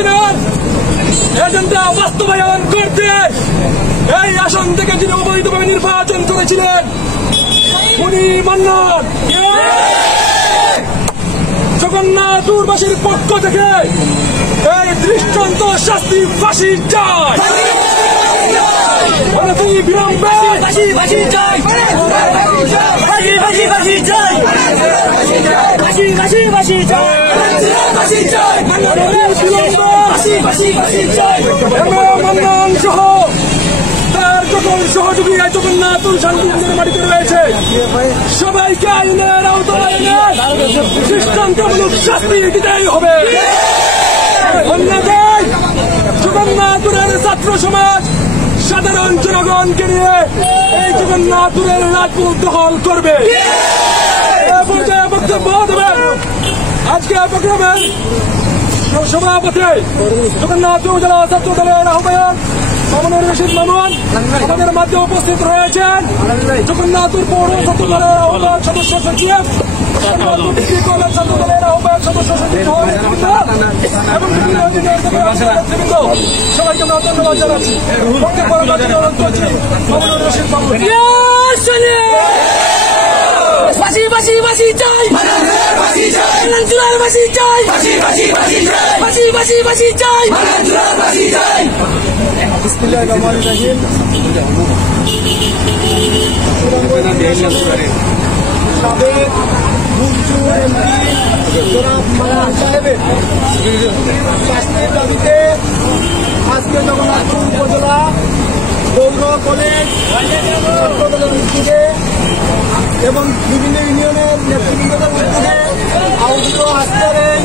হাসিনার এজেন্ডা বাস্তবায়ন করতে এই আসন থেকে যিনি অবৈধভাবে নির্বাচন করেছিলেন উনি মান্নান জগন্নাথপুরবাসীর পক্ষ থেকে এই দৃষ্টান্ত শাস্তি ফাঁসি চাই। বিলম্বে মান্নান সহ তার সকল সহযোগী জগন্নাথপুর শান্তির মাটিতে রয়েছে সবাইকে আইনের আওতায় এনে দৃষ্টান্তমূলক শাস্তি দিতেই হবে। অন্যথায় জগন্নাথপুরের ছাত্র সমাজ সাধারণ জনগণকে নিয়ে এই জগন্নাথপুরের রাজপথ দখল করবে। বক্তব্য দেবেন আজকে প্রোগ্রামের সভাপতি জগন্নাথপুর জেলা ছাত্র দলের আহ্বায়ক মামুনুর রশিদ মামুন আমাদের মাঝে উপস্থিত রয়েছেন। জগন্নাথপুর পৌর ছাত্র দলের আহ্বায়ক সদস্য সচিব ছাত্র দলের আহ্বায়ক সদস্য সচিব এবং সবাইকে আমরা ধন্যবাদ জানাচ্ছি। মামুনুর রশিদ মামুন ফাঁসি ফাঁসি ফাঁসি চাই, ফাঁসি চাই, ফাঁসি চাই, ফাঁসি ফাঁসি ফাঁসি চাই, ফাঁসি ফাঁসি ফাঁসি চাই, ফাঁসি চাই। বিসমিল্লাহির রহমানির রহিম। সাবেক মুনসুর এমপি জনাব মান্নান সাহেবের শাস্তির দাবিতে আজকে জগন্নাথপুর উপজেলা পৌর কলেজ ছাত্র দলের উদ্যোগে এবং বিভিন্ন ইউনিয়নের নেতৃবৃন্দদের উদ্যোগে আয়োজিত আজকের এই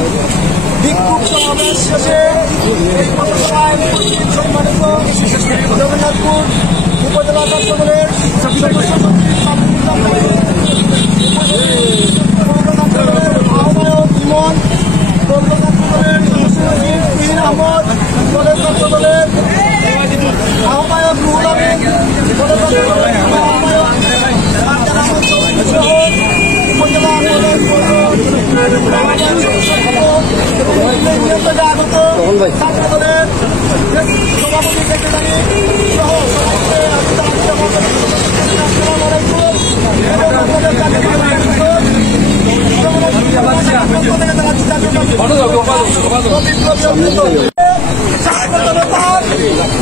বিক্ষোভ সমাবেশ শেষে সম্মানিত জগন্নাথপুর উপজেলা ছাত্র দলের আহ্বায়ক ইমন, পৌর ছাত্র দলের তুহিন আহমদ, কলেজ ছাত্র দলের আহ্বায়ক রুহুল আমিন, কলেজ ছাত্র দলের আহ্বায়ক উপজেলা আগত ছাত্র দলের সভাপতি সেক্রেটারি সহ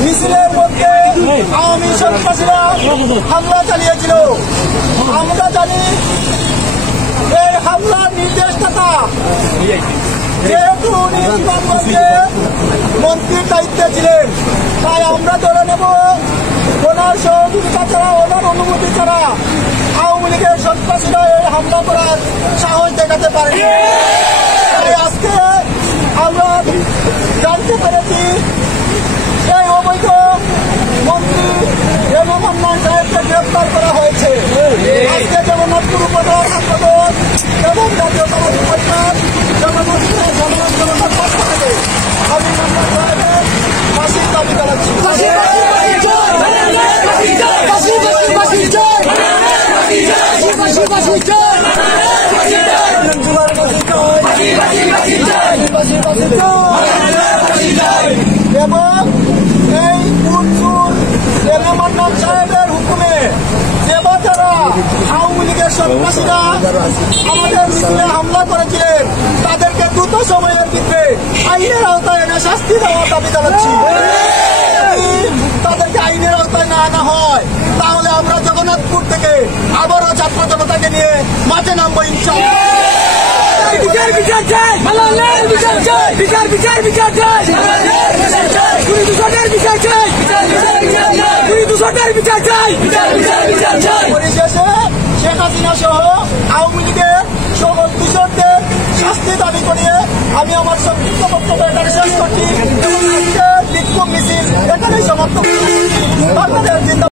মিছিলের মধ্যে আওয়ামী সন্ত্রাসীরা হামলা চালিয়েছিল। আমরা জানি এই হামলার নির্দেশদাতা যেহেতু মন্ত্রীর দায়িত্বে ছিলেন, তাই আমরা ধরে নেব ওনার সহযোগিতা ছাড়া, ওনার অনুমতি ছাড়া আওয়ামী লীগের সন্ত্রাসীরা এই হামলা করার সাহস দেখাতে পারেনি। আজকে আমরা জানতে পেরেছি এই অবৈধ মন্ত্রী এবং মান্নান সাহেবকে গ্রেপ্তার করা হয়েছে। আজকে জগন্নাথপুর উপজেলার সম্পাদক এবং জাতীয় সমাজ পরিষদ জনগণের পক্ষ থেকে আমি মান্নান সাহেবের ফাঁসির দাবি জানাচ্ছি। এবং এই মান্নান সাহেবের হুকুমে যে বাচ্চারা আওয়ামী লীগের সন্ত্রাসীরা আমাদের মিছিলে হামলা করেছিলেন তাদেরকে দ্রুত সময়ের ভিতরে আইনের আওতায় এনে শাস্তি দেওয়ার দাবি জানাচ্ছি। তাদেরকে আইনের আওতায় না আনা হয় তাহলে আমরা জগন্নাথপুর থেকে আবারও ছাত্র জনতাকে নিয়ে মাঠে নামবো ইনশাআল্লাহ। বিচার বিচার চাই, বিচার চাই, বিচার বিচার বিচার চাই, বিচার চাই, বিচার চাই, বিচার চাই। পরিশেষে শেখ হাসিনা সহ আওয়ামী লীগের সকল দূষণদের শাস্তি দাবি করিয়ে আমি আমার সংক্ষিপ্ত বক্তব্য এখানে শেষ করছি।